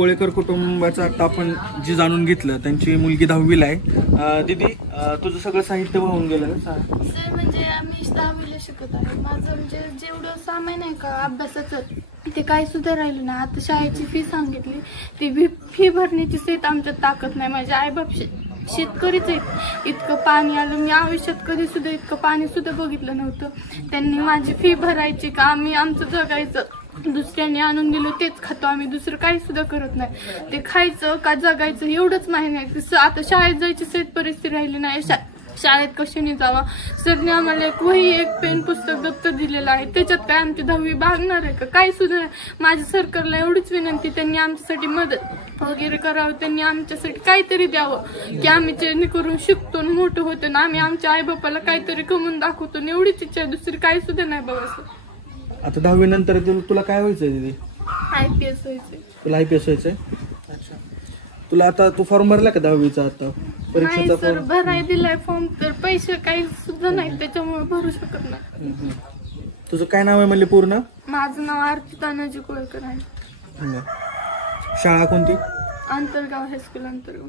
कोळेकर कुटुंबाचं आता आपण जी जाणून घेतलं, त्यांची मुलगी 10वीला आहे. दीदी, तुझं सगळं साहित्य वाहून गेलं ना? सर म्हणजे आम्ही 10वीला शिकत आहे. माझं म्हणजे जेवढं सामान आहे का अभ्यासाचं ते काही सुद्धा राहिलं नाही. आता शाळेची फी सांगितली, ती फी भरण्याची सेत आमच्यात ताकद नाही. माझे आईबाप शेतकरीच आहेत. इतकं पाणी आलं, मी आयुष्यात कधी सुद्धा इतकं पाणी सुद्धा बघितलं नव्हतं. त्यांनी माझी फी भरायची का आम्ही आमचं जगायचं, दुसऱ्याने आणून दिलं तेच खातो आम्ही, दुसरं काही सुद्धा करत नाही. ते खायचं का जगायचं एवढंच माहिती नाही. आता शाळेत जायची सेत परिस्थिती राहिली नाही. शाळेत कशाने जावा? सरने आम्हाला एक वही, एक पेन, पुस्तक, दप्तर दिलेलं आहे. त्याच्यात काय आमची 10वी भागणार आहे का? काही सुद्धा नाही. माझ्या सरकारला एवढीच विनंती, त्यांनी आमच्यासाठी मदत वगैरे करावं, त्यांनी आमच्यासाठी काहीतरी द्यावं की आम्ही चेंज करून शिकतो, मोठं होतो ना, आम्ही आमच्या आई बापाला काहीतरी कमवून दाखवतो. एवढीच इच्छा आहे, दुसरी काही सुद्धा नाही बघा. आता 10वी नंतर तुला काय व्हायचंय दीदी? IPS व्हायचंय. तुला IPS व्हायचंय? अच्छा. तुला आता तू फॉर्म भरला का 10वीचा? आता परीक्षेचा फॉर्म भराय दिलाय फॉर्म, तर पैसे काही सुद्धा नाही, त्याच्यामुळे भरू शकत नाही. तुझं काय नाव आहे म्हणले पूर्ण? माझं नाव आरती तानाजी कोळकर आहे. शाळा कोणती? अंतरगाव हायस्कूल, अंतरगाव.